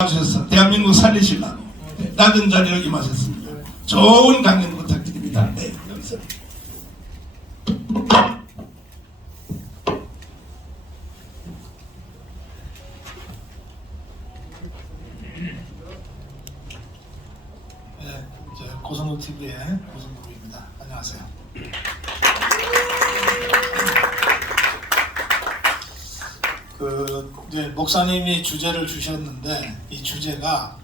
하셔서 대한민국 살리시려고 낮은 자리를 임하셨습니다. 좋은 강연 부탁드립니다. 네, 여기서. 네, 고성국 TV의 고성국입니다. 안녕하세요. 이제 목사님이 주제를 주셨는데 이 주제가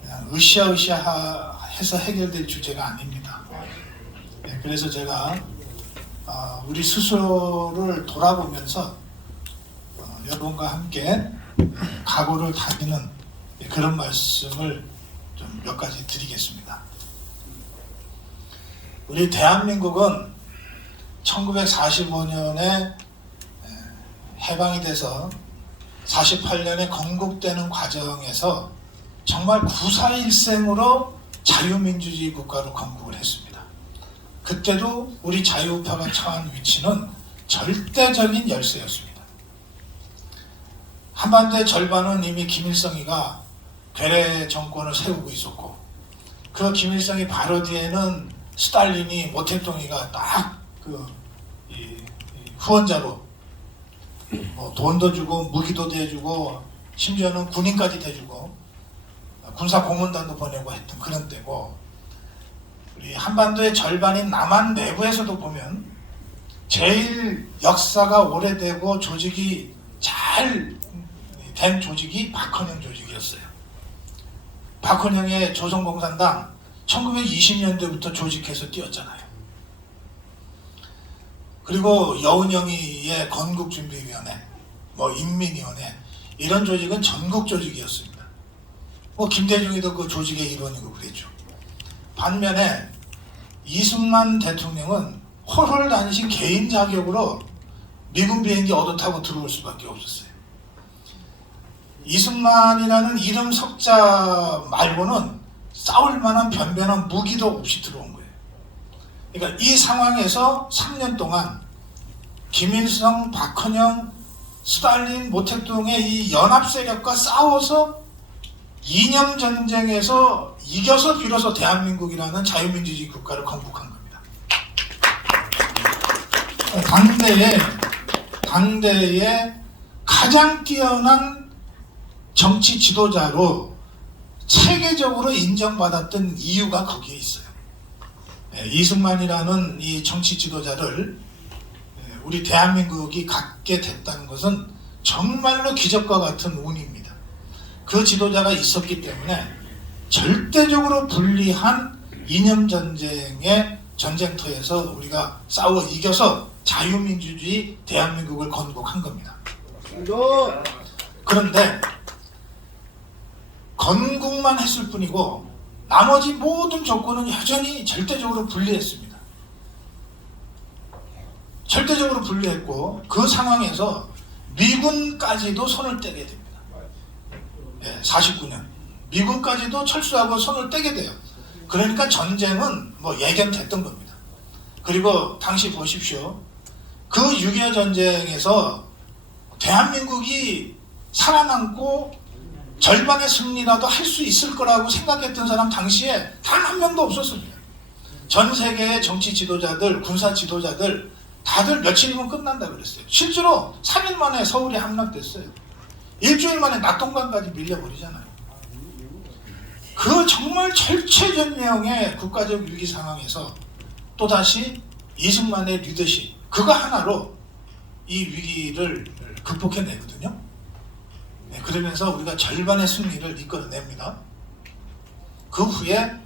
그냥 으쌰으쌰해서 해결될 주제가 아닙니다. 네, 그래서 제가 우리 스스로를 돌아보면서 여러분과 함께 각오를 다지는 그런 말씀을 좀 몇 가지 드리겠습니다. 우리 대한민국은 1945년에 해방이 돼서 48년에 건국되는 과정에서 정말 구사일생으로 자유민주주의 국가로 건국을 했습니다. 그때도 우리 자유우파가 처한 위치는 절대적인 열세였습니다. 한반도의 절반은 이미 김일성이가 괴뢰 정권을 세우고 있었고, 그 김일성이 바로 뒤에는 스탈린이 모택동이가 딱 후원자로 돈도 주고 무기도 대주고 심지어는 군인까지 대주고 군사 고문단도 보내고 했던 그런 때고, 우리 한반도의 절반인 남한 내부에서도 보면 제일 역사가 오래되고 조직이 잘 된 조직이 박헌영 조직이었어요. 박헌영의 조선공산당 1920년대부터 조직해서 뛰었잖아요. 그리고 여운형이의 건국준비위원회, 인민위원회, 이런 조직은 전국 조직이었습니다. 김대중이도 그 조직의 일원이고 그랬죠. 반면에 이승만 대통령은 홀홀단신 개인 자격으로 미군 비행기 얻어 타고 들어올 수밖에 없었어요. 이승만이라는 이름 석자 말고는 싸울 만한 변변한 무기도 없이 들어온 거예요. 그러니까 이 상황에서 3년 동안 김일성, 박헌영, 스탈린, 모택동의 이 연합 세력과 싸워서 이념 전쟁에서 이겨서 비로소 대한민국이라는 자유민주주의 국가를 건국한 겁니다. 당대의 가장 뛰어난 정치 지도자로 세계적으로 인정받았던 이유가 거기에 있어요. 이승만이라는 이 정치 지도자를 우리 대한민국이 갖게 됐다는 것은 정말로 기적과 같은 운입니다. 그 지도자가 있었기 때문에 절대적으로 불리한 이념전쟁의 전쟁터에서 우리가 싸워 이겨서 자유민주주의 대한민국을 건국한 겁니다. 그런데 건국만 했을 뿐이고 나머지 모든 조건은 여전히 절대적으로 불리했습니다. 절대적으로 불리했고, 그 상황에서 미군까지도 손을 떼게 됩니다. 49년 미군까지도 철수하고 손을 떼게 돼요. 그러니까 전쟁은 예견됐던 겁니다. 그리고 당시 보십시오. 그 6.25 전쟁에서 대한민국이 살아남고 절반의 승리라도 할 수 있을 거라고 생각했던 사람 당시에 단 한 명도 없었습니다. 전 세계의 정치 지도자들, 군사 지도자들 다들 며칠이면 끝난다 그랬어요. 실제로 3일 만에 서울이 함락됐어요. 일주일 만에 낙동강까지 밀려버리잖아요. 그 정말 절체절명의 국가적 위기 상황에서 또다시 이승만의 리더십, 그거 하나로 이 위기를 극복해내거든요. 그러면서 우리가 절반의 승리를 이끌어냅니다. 그 후에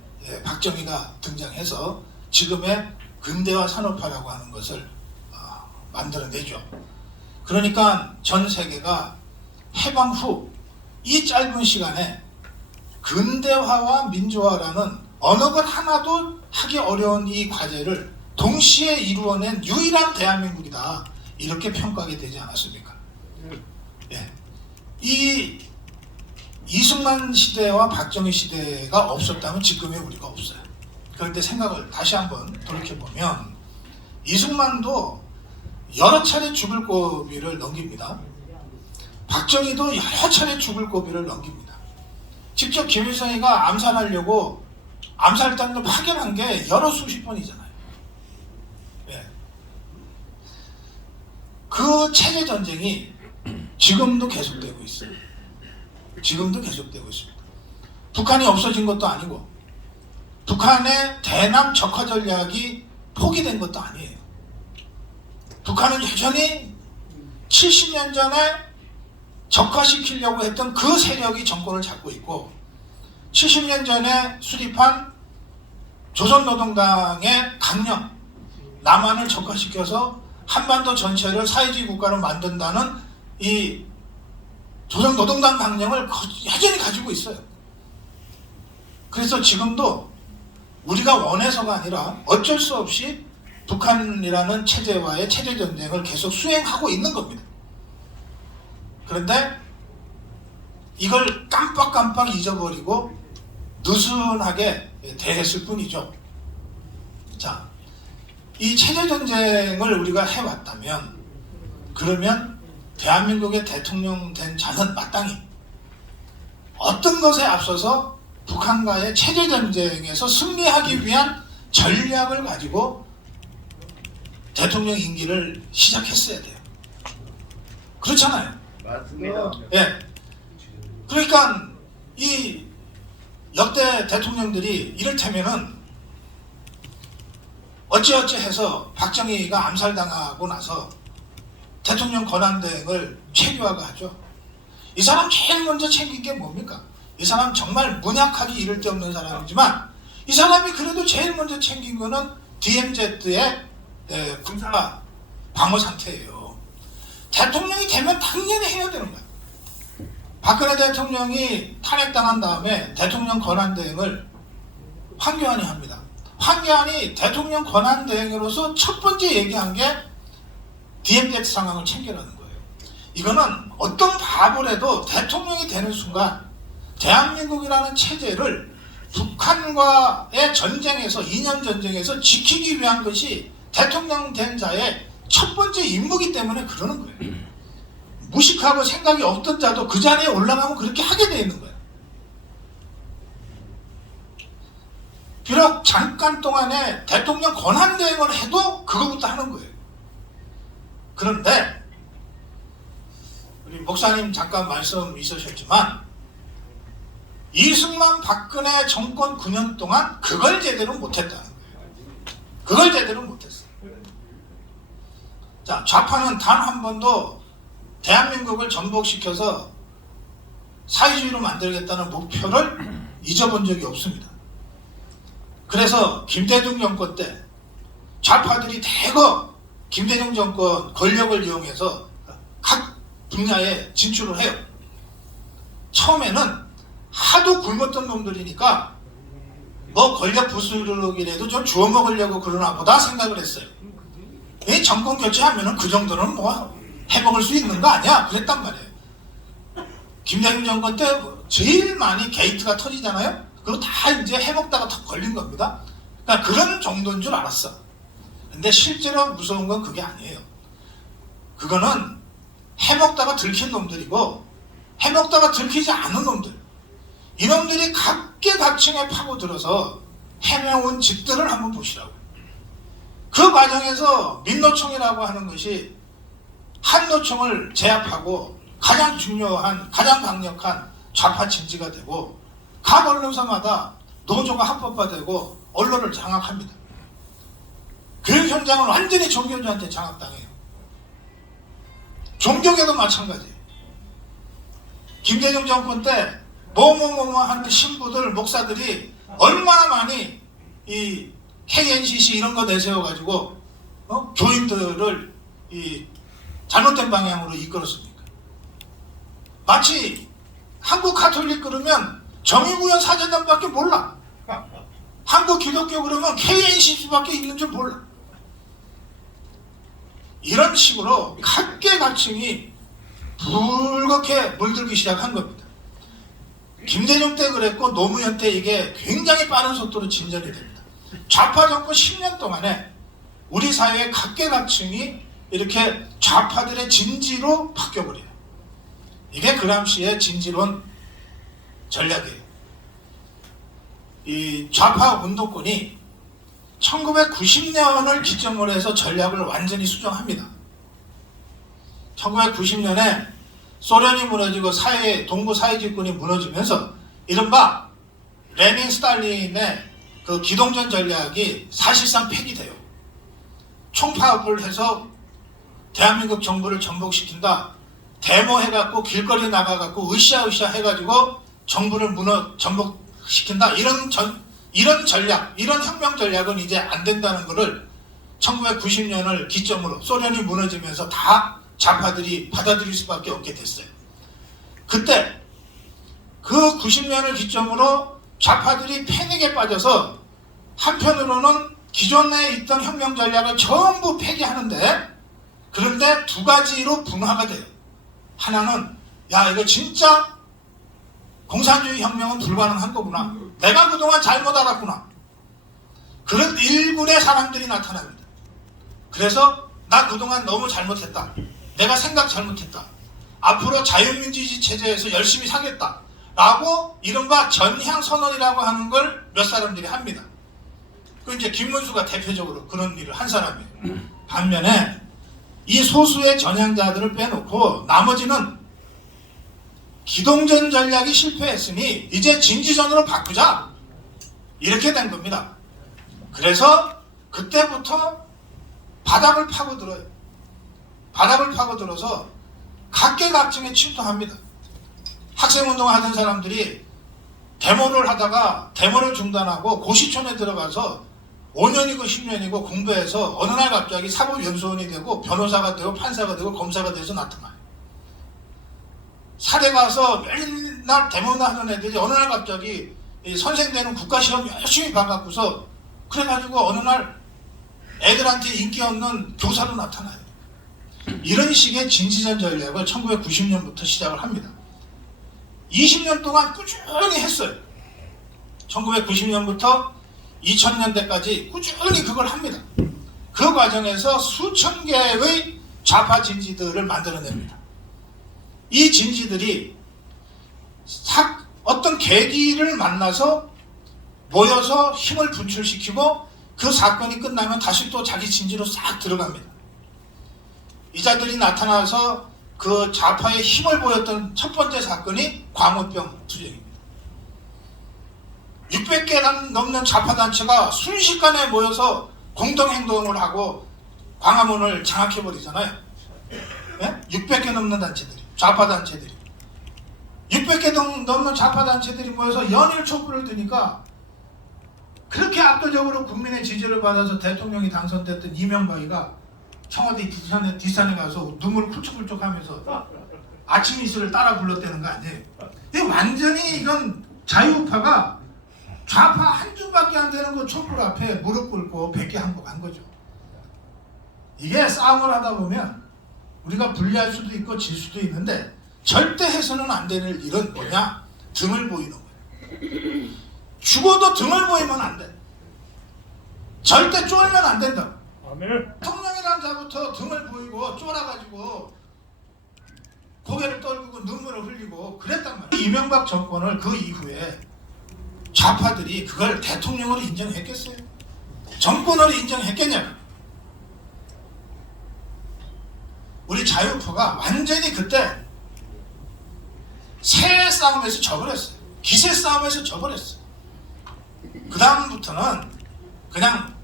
박정희가 등장해서 지금의 근대화 산업화라고 하는 것을 만들어내죠. 그러니까 전 세계가 해방 후 이 짧은 시간에 근대화와 민주화라는 어느 것 하나도 하기 어려운 이 과제를 동시에 이루어낸 유일한 대한민국이다, 이렇게 평가하게 되지 않았습니까? 이 이승만 시대와 박정희 시대가 없었다면 지금의 우리가 없어요. 그런데 생각을 다시 한번 돌이켜보면 이승만도 여러 차례 죽을 고비를 넘깁니다. 박정희도 여러 차례 죽을 고비를 넘깁니다. 직접 김일성이가 암살하려고 암살단을 파견한 게 여러 수십 번이잖아요. 예. 그 체제 전쟁이 지금도 계속되고 있어요. 지금도 계속되고 있습니다. 북한이 없어진 것도 아니고 북한의 대남 적화 전략이 포기된 것도 아니에요. 북한은 여전히 70년 전에 적화시키려고 했던 그 세력이 정권을 잡고 있고 70년 전에 수립한 조선노동당의 강령, 남한을 적화시켜서 한반도 전체를 사회주의 국가로 만든다는 이 조선노동당 강령을 여전히 가지고 있어요. 그래서 지금도 우리가 원해서가 아니라 어쩔 수 없이 북한이라는 체제와의 체제 전쟁을 계속 수행하고 있는 겁니다. 그런데 이걸 깜빡깜빡 잊어버리고 느슨하게 대했을 뿐이죠. 자, 이 체제 전쟁을 우리가 해왔다면 그러면 대한민국의 대통령 된 자는 마땅히 어떤 것에 앞서서 북한과의 체제 전쟁에서 승리하기 위한 전략을 가지고 대통령 임기를 시작했어야 돼요. 그렇잖아요. 맞습니다. 예. 그러니까 이 역대 대통령들이 이를테면은 어찌어찌 해서 박정희가 암살당하고 나서 대통령 권한대행을 최규하가 하죠. 이 사람 제일 먼저 챙긴 게 뭡니까? 이 사람 정말 문약하기 이를 데 없는 사람이지만 이 사람이 그래도 제일 먼저 챙긴 거는 DMZ의 군사 방어 상태예요. 대통령이 되면 당연히 해야 되는 거야. 박근혜 대통령이 탄핵당한 다음에 대통령 권한대행을 황교안이 합니다. 황교안이 대통령 권한대행으로서 첫 번째 얘기한 게 DMZ 상황을 챙기라는 거예요. 이거는 어떤 바보라도 대통령이 되는 순간 대한민국이라는 체제를 북한과의 전쟁에서 2년 전쟁에서 지키기 위한 것이 대통령 된 자의 첫 번째 임무이기 때문에 그러는 거예요. 무식하고 생각이 없던 자도 그 자리에 올라가면 그렇게 하게 돼 있는 거예요. 비록 잠깐 동안에 대통령 권한대행을 해도 그거부터 하는 거예요. 그런데 우리 목사님 잠깐 말씀 있으셨지만 이승만 박근혜 정권 9년 동안 그걸 제대로 못했다는 거예요. 그걸 제대로 못했어요. 자, 좌파는 단 한 번도 대한민국을 전복시켜서 사회주의로 만들겠다는 목표를 잊어본 적이 없습니다. 그래서 김대중 정권 때 좌파들이 대거 김대중 정권 권력을 이용해서 각 분야에 진출을 해요. 처음에는 하도 굶었던 놈들이니까 뭐 권력 부스러기라도 좀 주워 먹으려고 그러나 보다 생각을 했어요. 이 정권 교체하면은 그 정도는 뭐 해먹을 수 있는 거 아니야? 그랬단 말이에요. 김대중 정권 때 제일 많이 게이트가 터지잖아요? 그거 다 이제 해먹다가 턱 걸린 겁니다. 그러니까 그런 정도인 줄 알았어. 근데 실제로 무서운 건 그게 아니에요. 그거는 해먹다가 들킨 놈들이고 해먹다가 들키지 않은 놈들. 이놈들이 각계각층에 파고들어서 해명온 집들을 한번 보시라고요. 그 과정에서 민노총이라고 하는 것이 한노총을 제압하고 가장 중요한, 가장 강력한 좌파 진지가 되고 각 언론사마다 노조가 합법화되고 언론을 장악합니다. 교육 현장을 완전히 종교주한테 장악당해요. 종교계도 마찬가지예요. 김대중 정권 때 뭐뭐뭐뭐 하는 신부들, 목사들이 얼마나 많이 이 KNCC 이런 거 내세워가지고 교인들을 이 잘못된 방향으로 이끌었습니까? 마치 한국 가톨릭 그러면 정의구현 사제단밖에 몰라. 한국 기독교 그러면 KNCC밖에 있는 줄 몰라. 이런 식으로 각계각층이 붉게 물들기 시작한 겁니다. 김대중 때 그랬고 노무현 때 이게 굉장히 빠른 속도로 진전이 됩니다. 좌파 정권 10년 동안에 우리 사회의 각계각층이 이렇게 좌파들의 진지로 바뀌어버려요. 이게 그람시의 진지론 전략이에요. 이 좌파 운동권이 1990년을 기점으로 해서 전략을 완전히 수정합니다. 1990년에 소련이 무너지고 동부 사회주의권이 무너지면서 이른바 레닌 스탈린의 그 기동전 전략이 사실상 폐기돼요. 총파업을 해서 대한민국 정부를 전복시킨다. 데모해갖고 길거리 나가갖고 으쌰으쌰 해가지고 정부를 전복시킨다. 이런 전략, 이런 혁명 전략은 이제 안 된다는 것을 1990년을 기점으로 소련이 무너지면서 다 좌파들이 받아들일 수밖에 없게 됐어요. 그때 그 90년을 기점으로 좌파들이 패닉에 빠져서 한편으로는 기존에 있던 혁명 전략을 전부 폐기하는데, 그런데 두 가지로 분화가 돼요. 하나는 야, 이거 진짜 공산주의 혁명은 불가능한 거구나. 내가 그동안 잘못 알았구나. 그런 일군의 사람들이 나타납니다. 그래서 나 그동안 너무 잘못했다. 내가 생각 잘못했다. 앞으로 자유민주주의 체제에서 열심히 살겠다. 라고 이른바 전향선언이라고 하는 걸 몇 사람들이 합니다. 그 이제 김문수가 대표적으로 그런 일을 한 사람이에요. 반면에 이 소수의 전향자들을 빼놓고 나머지는 기동전 전략이 실패했으니 이제 진지전으로 바꾸자. 이렇게 된 겁니다. 그래서 그때부터 바닥을 파고들어요. 바닥을 파고들어서 각계각층에 침투합니다. 학생운동을 하던 사람들이 데모를 하다가 데모를 중단하고 고시촌에 들어가서 5년이고 10년이고 공부해서 어느 날 갑자기 사법연수원이 되고 변호사가 되고 판사가 되고 검사가 돼서 나타나요. 사대 가서 맨날 데모나 하는 애들이 어느 날 갑자기 선생 되는 국가시험 열심히 봐갖고서 그래가지고 어느 날 애들한테 인기 없는 교사로 나타나요. 이런 식의 진지전 전략을 1990년부터 시작을 합니다. 20년 동안 꾸준히 했어요. 1990년부터 2000년대까지 꾸준히 그걸 합니다. 그 과정에서 수천 개의 좌파 진지들을 만들어냅니다. 이 진지들이 어떤 계기를 만나서 모여서 힘을 분출시키고 그 사건이 끝나면 다시 또 자기 진지로 싹 들어갑니다. 이자들이 나타나서 그 좌파의 힘을 보였던 첫 번째 사건이 광우병 투쟁입니다. 600개 넘는 좌파단체가 순식간에 모여서 공동행동을 하고 광화문을 장악해버리잖아요. 네? 600개 넘는 단체들이, 좌파단체들이. 600개 넘는 좌파단체들이 모여서 연일 촛불을 드니까 그렇게 압도적으로 국민의 지지를 받아서 대통령이 당선됐던 이명박이가 청와대 뒷산에 가서 눈물을 쿨쭉쿨쭉 하면서 아침 이슬을 따라 불렀다는 거 아니에요. 근데 완전히 이건 자유파가 좌파 한 줄밖에 안 되는 그 촛불 앞에 무릎 꿇고 백기항복한 거죠. 이게 싸움을 하다 보면 우리가 불리할 수도 있고 질 수도 있는데 절대 해서는 안 되는 일은 뭐냐? 등을 보이는 거예요. 죽어도 등을 보이면 안 돼. 절대 쫄면 안 된다. 대통령이라는 자부터 등을 보이고 쫄아가지고 고개를 떨구고 눈물을 흘리고 그랬단 말이에요. 이명박 정권을 그 이후에 좌파들이 그걸 대통령으로 인정했겠어요? 정권으로 인정했겠냐? 우리 자유파가 완전히 그때 새 싸움에서 져버렸어요. 기세 싸움에서 져버렸어요. 그 다음부터는 그냥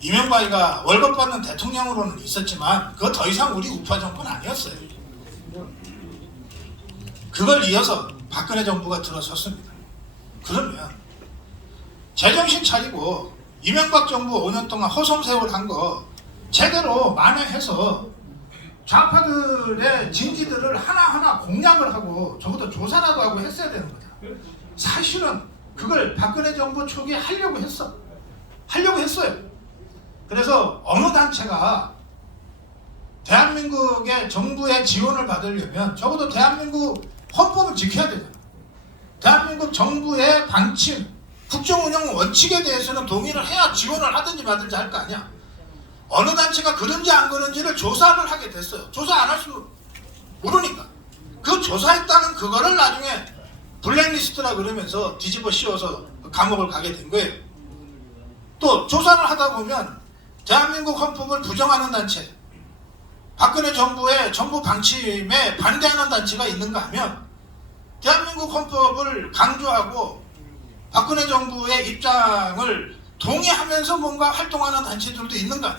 이명박이가 월급 받는 대통령으로는 있었지만 그거 더 이상 우리 우파 정권 아니었어요. 그걸 이어서 박근혜 정부가 들어섰습니다. 그러면 제정신 차리고 이명박 정부 5년 동안 허송세월 한 거 제대로 만회해서 좌파들의 진지들을 하나하나 공략을 하고 적어도 조사라도 하고 했어야 되는 거다. 사실은 그걸 박근혜 정부 초기에 하려고 했어요. 그래서 어느 단체가 대한민국의 정부의 지원을 받으려면 적어도 대한민국 헌법을 지켜야 되잖아. 대한민국 정부의 방침, 국정운영 원칙에 대해서는 동의를 해야 지원을 하든지 말든지 할 거 아니야. 어느 단체가 그런지 안 그런지를 조사를 하게 됐어요. 조사 안 할 수 모르니까. 그 조사했다는 그거를 나중에 블랙리스트라 그러면서 뒤집어 씌워서 감옥을 가게 된 거예요. 또 조사를 하다 보면 대한민국 헌법을 부정하는 단체, 박근혜 정부의 정부 방침에 반대하는 단체가 있는가 하면 대한민국 헌법을 강조하고 박근혜 정부의 입장을 동의하면서 뭔가 활동하는 단체들도 있는가.